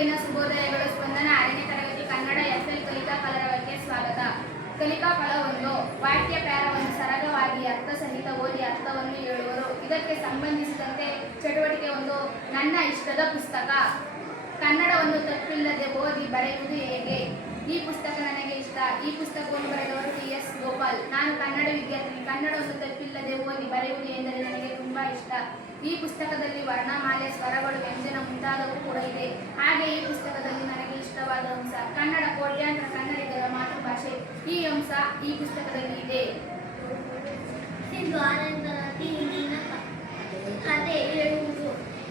ಬೆಳಗಿನ ಶುಭೋದಯಗಳು. ಸ್ಪಂದನ 6ನೇ ತರಗತಿ ಕನ್ನಡ ಎಫ್ಎಲ್ ಕಲಿಕಾ ಕಲರವಕ್ಕೆ ಸ್ವಾಗತ. ಕಲಿಕಾ ಫಲ 1. ವಾಕ್ಯ ಪ್ಯಾರವನ್ನು ಸರಳವಾಗಿ ಅರ್ಥಸಹಿತ ಓದಿ ಅರ್ಥವನ್ನು ಹೇಳುವರು. ಇದಕ್ಕೆ ಸಂಬಂಧಿಸಿದಂತೆ ಚಟುವಟಿಕೆ 1. ನನ್ನ ಇಷ್ಟದ ಪುಸ್ತಕ. ಕನ್ನಡವನ್ನು ತಪ್ಪಿಲ್ಲದೆ ಓದಿ ಬರೆಯುವುದು ಹೇಗೆ? ಈ ಪುಸ್ತಕ ನನಗೆ ಇಷ್ಟ. ಈ ಪುಸ್ತಕವನ್ನು ಬರೆದವರು ಟಿ.ಎಸ್. ಗೋಪಾಲ್. ನಾನು ಕನ್ನಡ ವಿದ್ಯಾರ್ಥಿನಿ. ಕನ್ನಡವನ್ನು ತಪ್ಪಿಲ್ಲದೆ ಓದಿ ಬರೆಯುವುದು ಎಂದರೆ ನನಗೆ ತುಂಬಾ ಇಷ್ಟ. ಈ ಪುಸ್ತಕದಲ್ಲಿ ವರ್ಣಮಾಲೆ, ಸ್ವರಗಳು, ವ್ಯಂಜನ ಮುಂತಾದವು ಕೂಡ ಇದೆ. ಹಾಗೆ ಈ ಪುಸ್ತಕದಲ್ಲಿ ನನಗೆ ಇಷ್ಟವಾದ ಅಂಶ ಕನ್ನಡ ಕೋಟ್ಯಾಂತರ ಕನ್ನಡಿಗರ ಮಾತೃಭಾಷೆ. ಈ ಅಂಶ ಈ ಪುಸ್ತಕದಲ್ಲಿ ಇದೆ. ಕತೆ ಹೇಳುವುದು.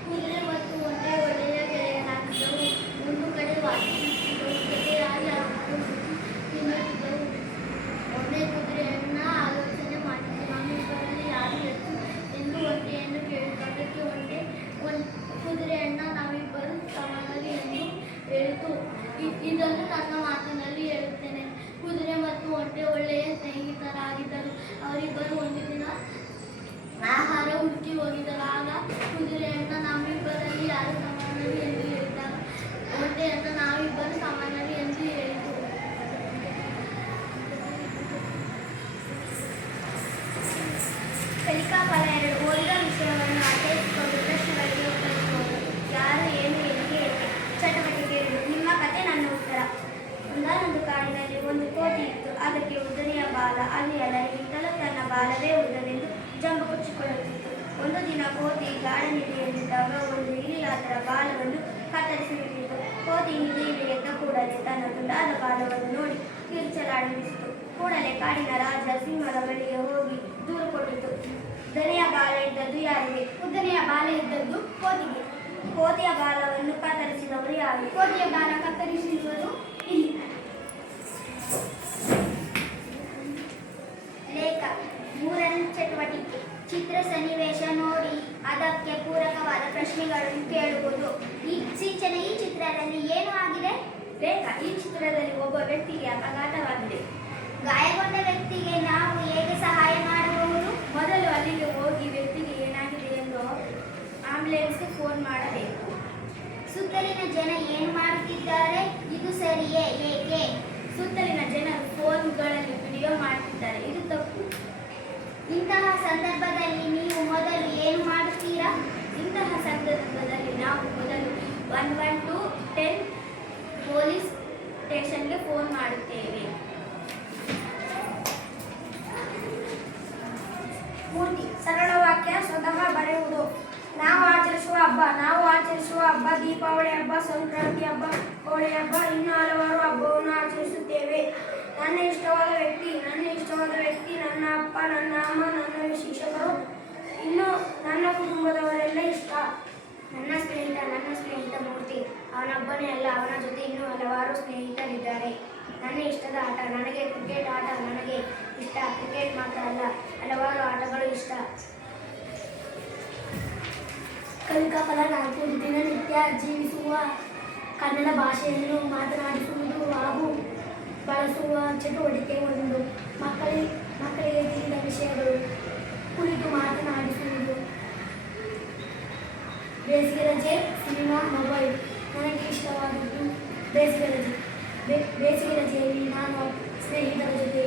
ಕುದುರೆ ಮತ್ತು ಒಂದೇ ಒಳ್ಳೆಯ ಗೆಳೆಯರಾಗಿದ್ದವು. ಒಂದು ಕಡೆ ವಾಸಿಸುತ್ತಿದ್ದವು. ಜೊತೆಯಾಗಿ ತಿನ್ನುತ್ತಿದ್ದವು. ಒಂದೇ ಕುದುರೆಯನ್ನ ಆಲೋಚನೆ ಮಾಡಿದ್ದು. ನಮ್ಮಿಬ್ಬರಲ್ಲಿ ಯಾರು ಹೆಚ್ಚು ಎಂದು ಒಂಟೆಯನ್ನು ಕೇಳಿತು. ಅದಕ್ಕೆ ಒಂಟೆ ಕುದುರೆಯನ್ನ ನಾವಿಬ್ಬರು ಸಮಾನವಾಗಿ ಎಂದು ಹೇಳಿತು. ಇದನ್ನು ನನ್ನ ಮಾತಿನಲ್ಲಿ ಹೇಳುತ್ತೇನೆ. ಕುದುರೆ ಮತ್ತು ಒಂಟೆ ಒಳ್ಳೆಯ ಸ್ನೇಹಿತರಾಗಿದ್ದರು. ಅವರಿಬ್ಬರು ಒಂದು ದಿನ ಆಹಾರ ಹುಡುಕಿ ಹೋಗಿದ್ದರು. ಆಗ ಕುದುರೆಯನ್ನ ನಮ್ಮಿಬ್ಬರಲ್ಲಿ ಯಾರು ಸಮಾನರು ಎಂದು ಹೇಳಿದಾಗ ಒಂಟೆಯನ್ನ ನಾವಿಬ್ಬರು ಸಮಾನರು ಎಂದು ಹೇಳಿತು. ಕಲಿಕಾ ಫಲ 2. ಓದಿದ ವಿಷಯವನ್ನು ಅರ್ಥೈಸಿಕೊಂಡು ಪ್ರಶ್ನೆಗಳಿಗೆ ಉತ್ತರಿಸುವುದು. ಯಾರು, ಏನು, ಎಲ್ಲಿಗೆ, ಏಕೆ. ಚಟುವಟಿಕೆ 2. ನಿಮ್ಮ ಕತೆ ನನ್ನ ಉತ್ತರ. ಒಂದಾನೊಂದು ಕಾಡಿನಲ್ಲಿ ಒಂದು ಕೋತಿ ಇತ್ತು. ಅದಕ್ಕೆ ಉದ್ದನೆಯ ಬಾಲ. ಅಲ್ಲಿ ಎಲ್ಲರಿಗಿಂತಲೂ ತನ್ನ ಬಾಲವೇ ಉದ್ದವೆಂದು ಜಂಬ ಕೊಚ್ಚಿಕೊಳ್ಳುತ್ತಿತ್ತು. ಒಂದು ದಿನ ಕೋತಿ ಗಾಢ ನಿದ್ದೆಯಲ್ಲಿದ್ದಾಗ ಒಂದು ಇಲಿ ಅದರ ಬಾಲವನ್ನು ಕತ್ತರಿಸಿ ಬಿಟ್ಟಿತು. ಕೋತಿ ನಿದ್ದೆಯಿಂದ ಎದ್ದ ಕೂಡಲೇ ತನ್ನ ದುಂಡಾದ ಬಾಲವನ್ನು ನೋಡಿ ಕಿರುಚಲಾರಂಭಿಸಿತು. ಕೂಡಲೇ ಕಾಡಿನ ರಾಜ ಸಿಂಹದ ಬಳಿಗೆ ಹೋಗಿ ದೂರು ಕೊಟ್ಟಿತು. ಉದ್ದನೆಯ ಬಾಲ ಇದ್ದದ್ದು ಯಾರಿಗೆ? ಉದ್ದನೆಯ ಬಾಲ ಇದ್ದದ್ದು ಕೋತಿಗೆ. ಕೋತಿಯ ಬಾಲವನ್ನು ಕತ್ತರಿಸಿದವರು ಯಾರು? ಕೋತಿಯ ಬಾಲ ಕತ್ತರಿಸಿದವರು ಇಲ್ಲಿ. ಲೇಖ 3ನೇ ಚಟುವಟಿಕೆ. ಚಿತ್ರ ಸನ್ನಿವೇಶ ನೋಡಿ ಅದಕ್ಕೆ ಪೂರಕವಾದ ಪ್ರಶ್ನೆಗಳನ್ನು ಕೇಳುವುದು. ಈ ಚಿತ್ರದಲ್ಲಿ ಏನು ಆಗಿದೆ? ಲೇಖ. ಈ ಚಿತ್ರದಲ್ಲಿ ಒಬ್ಬ ವ್ಯಕ್ತಿಗೆ ಅಪಘಾತವಾಗಿದೆ. ಗಾಯಗೊಂಡ ವ್ಯಕ್ತಿಗೆ ನಾವು ಹೇಗೆ ಸಹಾಯ ಮಾಡಬಹುದು? ಮೊದಲು ಅಲ್ಲಿಗೆ ಹೋಗಿ ವ್ಯಕ್ತಿಗೆ ಏನಾಗಿದೆ ಎಂದು ಆಂಬ್ಯುಲೆನ್ಸ್ಗೆ ಫೋನ್ ಮಾಡಬೇಕು. ಸುತ್ತಲಿನ ಜನ ಏನು ಮಾಡುತ್ತಿದ್ದಾರೆ? ಇದು ಸರಿಯೇ? ಏಕೆ? ಸುತ್ತಲಿನ ಜನರು ಫೋನ್ಗಳಲ್ಲಿ ವಿಡಿಯೋ ಮಾಡುತ್ತಿದ್ದಾರೆ. ಇದು ತಪ್ಪು. ಇಂತಹ ಸಂದರ್ಭದಲ್ಲಿ ನೀವು ಮೊದಲು ಏನು ಮಾಡುತ್ತೀರಾ? ಇಂತಹ ಸಂದರ್ಭದಲ್ಲಿ ನಾವು ಮೊದಲು 112 ಪೊಲೀಸ್ ಸ್ಟೇಷನ್ಗೆ ಫೋನ್ ಮಾಡುತ್ತೇವೆ. ಮೂರ್ತಿ. ಸರಳ ವಾಕ್ಯ ಸ್ವತಃ ಬರೆಯುವುದು. ನಾವು ಆಚರಿಸುವ ಹಬ್ಬ ದೀಪಾವಳಿ ಹಬ್ಬ, ಸಂಕ್ರಾಂತಿ ಹಬ್ಬ, ಹೋಳಿ ಹಬ್ಬ, ಇನ್ನೂ ಹಲವಾರು ಹಬ್ಬವನ್ನು ಆಚರಿಸುತ್ತೇವೆ. ನನ್ನ ಇಷ್ಟವಾದ ವ್ಯಕ್ತಿ ನನ್ನ ಅಪ್ಪ, ನನ್ನ ಅಮ್ಮ, ನನ್ನ ಶಿಕ್ಷಕರು, ಇನ್ನು ನನ್ನ ಕುಟುಂಬದವರೆಲ್ಲ ಇಷ್ಟ. ನನ್ನ ಸ್ನೇಹಿತ ಮೂರ್ತಿ. ಅವನೊಬ್ಬನೇ ಅಲ್ಲ, ಅವನ ಜೊತೆ ಇನ್ನೂ ಹಲವಾರು ಸ್ನೇಹಿತರಿದ್ದಾರೆ. ನನ್ನ ಇಷ್ಟದ ಆಟ. ನನಗೆ ಕ್ರಿಕೆಟ್ ಆಟ ನನಗೆ ಇಷ್ಟ. ಕ್ರಿಕೆಟ್ ಮಾತ್ರ ಅಲ್ಲ, ಹಲವಾರು ಆಟಗಳು ಇಷ್ಟ. ಕಲಿಕಾ ಫಲ 4. ದಿನನಿತ್ಯ ಜೀವಿಸುವ ಕನ್ನಡ ಭಾಷೆಯನ್ನು ಮಾತನಾಡಿಸುವುದು ಹಾಗೂ ಬಳಸುವ ಚಟುವಟಿಕೆ 1. ಮಕ್ಕಳಿಗೆ ತಿಳಿದ ವಿಷಯಗಳು ಕುರಿತು ಮಾತನಾಡಿಸುವುದು. ಬೇಸಿಗೆ ರಜೆ, ಸಿನಿಮಾ, ಮೊಬೈಲ್. ನನಗೆ ಇಷ್ಟವಾದದ್ದು ಬೇಸಿಗೆ ರಜೆ. ಬೇಸಿಗೆ ರಜೆಯಲ್ಲಿ ನಾನು ಸ್ನೇಹಿತರ ಜೊತೆ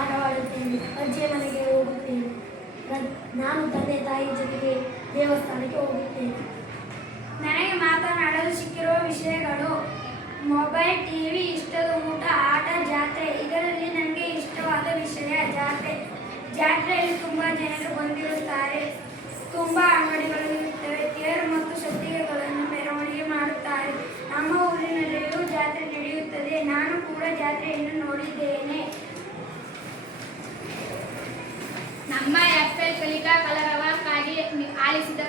ಆಟವಾಡುತ್ತೇನೆ. ಅಜ್ಜಿಯ ಮನೆಗೆ ಹೋಗುತ್ತೇನೆ. ನಾನು ತಂದೆ ತಾಯಿ ಜೊತೆಗೆ ದೇವಸ್ಥಾನಕ್ಕೆ ಹೋಗುತ್ತೇನೆ. ನನಗೆ ಮಾತನಾಡಲು ಸಿಕ್ಕಿರುವ ವಿಷಯಗಳು: ಮೊಬೈಲ್, ಟಿವಿ, ಇಷ್ಟದ ಊಟ, ಆಟ, ಜಾತ್ರೆ. ಇದರಲ್ಲಿ ನನಗೆ ಇಷ್ಟವಾದ ವಿಷಯ ಜಾತ್ರೆ. ಜಾತ್ರೆಯಲ್ಲಿ ತುಂಬ ಜನರು ಬಂದಿರುತ್ತಾರೆ. ತುಂಬ ಅಂಗಡಿಗಳು ಇರುತ್ತವೆ. ತೇರು ಮತ್ತು ಸದ್ದಿಗೆಗಳನ್ನು ಮೆರವಣಿಗೆ ಮಾಡುತ್ತಾರೆ. ನಮ್ಮ ಊರಿನಲ್ಲಿಯೂ ಜಾತ್ರೆ ನಡೆಯುತ್ತದೆ. ನಾನು ಕೂಡ ಜಾತ್ರೆಯನ್ನು ನೋಡಿದ್ದೇನೆ. ನಮ್ಮ ಎಫ್ಎಲ್ ಕಲಿಕಾ ಕಲರವಕ್ಕಾಗಿ ಆಲಿಸಿದ